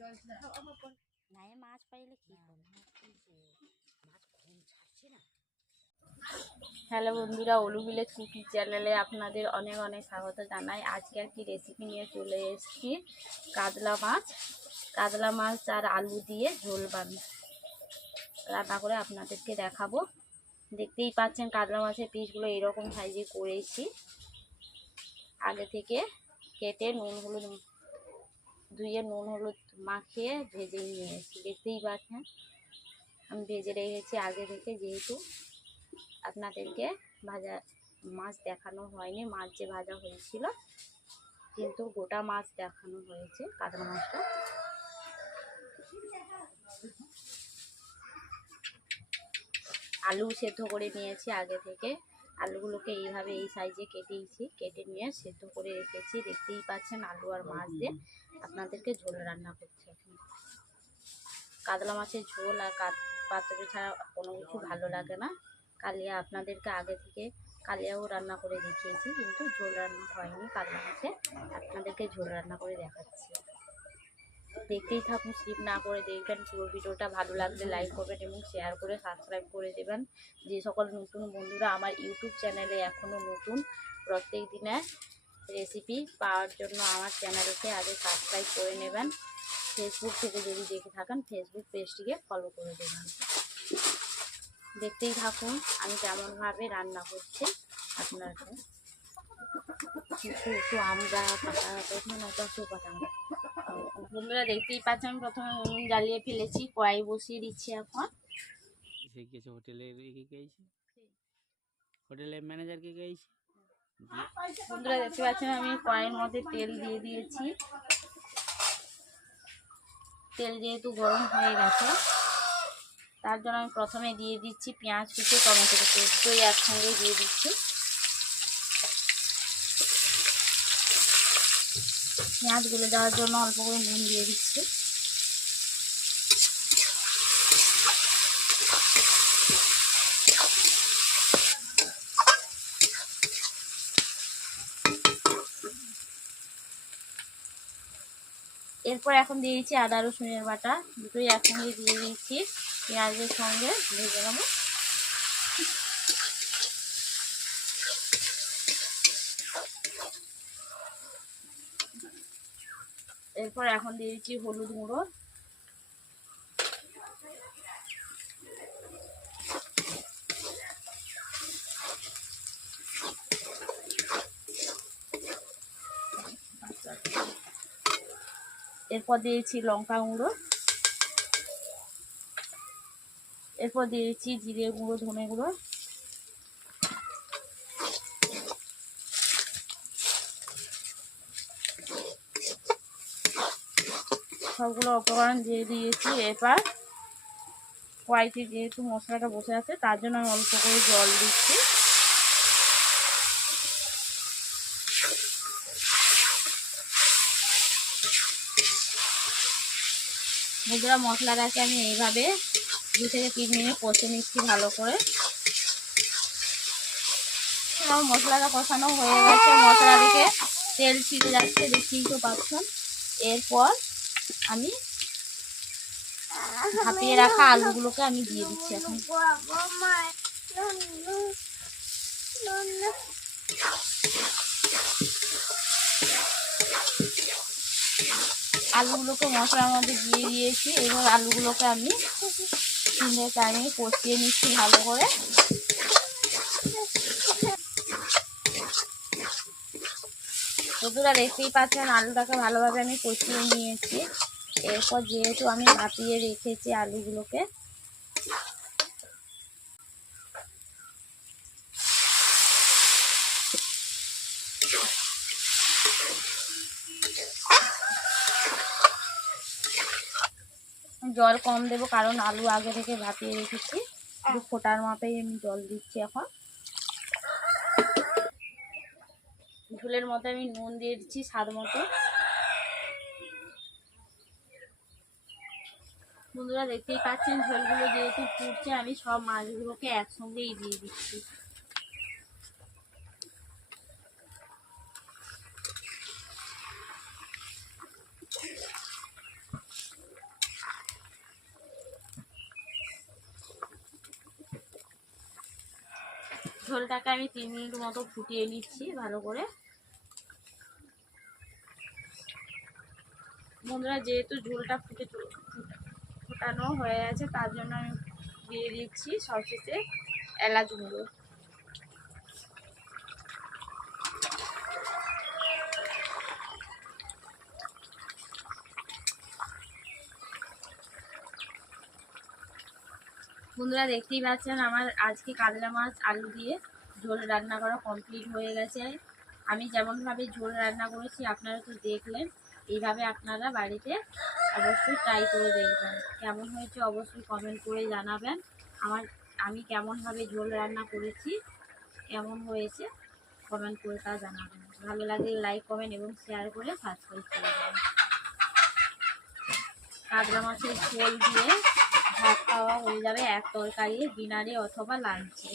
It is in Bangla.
নাই মাছ পাইলে কি মাছ ঘুম ছাড়ছে না। হ্যালো বন্ধুরা অলুবিলেজ কুকি চ্যানেলে আপনাদের অনেক অনেক স্বাগত জানাই। আজকে একটি রেসিপি নিয়ে চলে এসেছি কাতলা মাছ। কাতলা মাছ আর আলু দিয়ে ঝোল বান রান্না করে আপনাদেরকে দেখাবো। দেখতেই পাচ্ছেন কাতলা মাছের পিসগুলো এরকম সাইজে করেছি। আগে থেকে কেটে নুন হলুদ ধুয়ে নুন হলুদ মাখিয়ে ভেজে নিয়ে এসেছি দেখতেই পাচ্ছেন? আমি ভেজে রেখেছি আগে থেকে, যেহেতু আপনাদেরকে ভাজা মাছ দেখানো হয়নি, মাছ যে ভাজা হয়েছিল, কিন্তু গোটা মাছ দেখানো হয়েছে, কাতলা মাছটা। আলু সেদ্ধ করে নিয়েছি আগে থেকে। আলুগুলোকে এইভাবে এই সাইজে কেটেইছি কেটে নিয়ে সেদ্ধ করে রেখেছি। দেখতেই পাচ্ছেন আলু আর মাছ দিয়ে আপনাদেরকে ঝোল রান্না করছি এখন। কাতলা মাছের ঝোল আর কাত পাত্র ছাড়া কোনো কিছু ভালো লাগে না। কালিয়া আপনাদেরকে আগে থেকে কালিয়াও রান্না করে দেখিয়েছি কিন্তু ঝোল রান্না হয়নি কাতলা মাছে। আপনাদেরকে ঝোল রান্না করে দেখাচ্ছি। দেখতেই থাকুন স্লিপ না করে দেখবেন। পুরো ভিডিওটা ভালো লাগলে লাইক করবেন এবং শেয়ার করে সাবস্ক্রাইব করে দেবেন। যে সকল নতুন বন্ধুরা আমার ইউটিউব চ্যানেলে এখনও নতুন, প্রত্যেক দিনের রেসিপি পাওয়ার জন্য আমার চ্যানেলকে আগে সাবস্ক্রাইব করে নেবেন। ফেসবুক থেকে যদি দেখে থাকেন ফেসবুক পেজটিকে ফলো করে দেবেন। দেখতেই থাকুন, আমি কেমনভাবে রান্না করছি আপনাকে। কিছু, একটু আমরা পাতা পাতা বন্ধুরা দেখতেই পাচ্ছেন আমি প্রথমে উনুন জ্বালিয়ে ফেলেছি কড়াই বসিয়ে দিচ্ছি এখন। সে গেছে? হোটেলের বন্ধুরা দেখতে পাচ্ছেন আমি কড়াইয়ের মধ্যে তেল দিয়ে দিয়েছি। তেল যেহেতু গরম হয়ে গেছে তার জন্য আমি প্রথমে দিয়ে দিচ্ছি পেঁয়াজ কুচি টমেটো কুচি একসঙ্গে দিয়ে দিচ্ছি। পেঁয়াজ গুলে দেওয়ার জন্য অল্প করে নুন দিয়ে দিচ্ছি। এরপর এখন দিয়ে দিচ্ছি আদা রসুনের বাটা। দুটোই একসঙ্গে দিয়ে দিচ্ছি। পেঁয়াজের সঙ্গে ভেজে নেব। এরপর এখন দিয়ে দিচ্ছি হলুদ গুঁড়ো। এরপর দিয়েছি লঙ্কা গুঁড়ো। এরপর দিয়েছি জিরে গুঁড়ো, ধনে গুঁড়ো। সবগুলো উপকরণ দিয়ে দিয়েছি। এবার কড়াইতে যেহেতু মশলাটা বসে আছে, তার জন্য আমি অল্প করে জল দিচ্ছি। মুদ্রা মশলাটাকে আমি এইভাবে দু থেকে তিন মিনিট কষে নিচ্ছি ভালো করে। মশলাটা কষানো হয়ে গেছে। মশলা দিকে তেল ছিটে যাচ্ছে, দেখতেই তো পাচ্ছেন। এরপর আমি ভাপিয়ে রাখা আলুগুলোকে আমি দিয়ে দিচ্ছি এখন। আলুগুলোকে মশলার মধ্যে দিয়ে দিয়েছি। এবার আলুগুলোকে আমি চার মিনিট কষিয়ে নিচ্ছি ভালো করে। বন্ধুরা দেখতেই পাচ্ছেন, আলুটাকে ভালোভাবে আমি কষিয়ে নিয়েছি। এরপর যেহেতু আমি ভাপিয়ে রেখেছি আলুগুলোকে, জল কম দেবো, কারণ আলু আগে থেকে ভাপিয়ে রেখেছি। ফোটার মাপেই আমি জল দিচ্ছি এখন। ঝোলের মতো আমি নুন দিয়ে দিচ্ছি স্বাদ মতো। বন্ধুরা দেখতেই পাচ্ছেন, ঝোলগুলো যেহেতু ফুটছে আমি সব মাছগুলোকে একসঙ্গেই দিয়ে দিচ্ছি। ঝোলটাকে আমি তিন মিনিট মতো ফুটিয়ে নিচ্ছি ভালো করে। বন্ধুরা, যেহেতু ঝোলটা ফুটে ফোটানো হয়ে গেছে, তার জন্য আমি দিয়ে দিচ্ছি সবশেষে এলাচ গুঁড়ো। বন্ধুরা, দেখতেই পাচ্ছেন আমার আজকে কাতলা মাছ, আলু দিয়ে ঝোল রান্না করা কমপ্লিট হয়ে গেছে। আমি যেমনভাবে ঝোল রান্না করেছি, আপনারা তো দেখলেন। এইভাবে আপনারা বাড়িতে অবশ্যই ট্রাই করে দেখবেন। কেমন হয়েছে অবশ্যই কমেন্ট করে জানাবেন। আমার, আমি কেমনভাবে ঝোল রান্না করেছি, কেমন হয়েছে কমেন্ট করে তা জানাবেন। ভালো লাগলে লাইক কমেন্ট এবং শেয়ার করে সাবস্ক্রাইব করে দেবেন। কাতলা মাছের ঝোল দিয়ে ভাত খাওয়া হয়ে যাবে এক তরকারি ডিনারে অথবা লাঞ্চে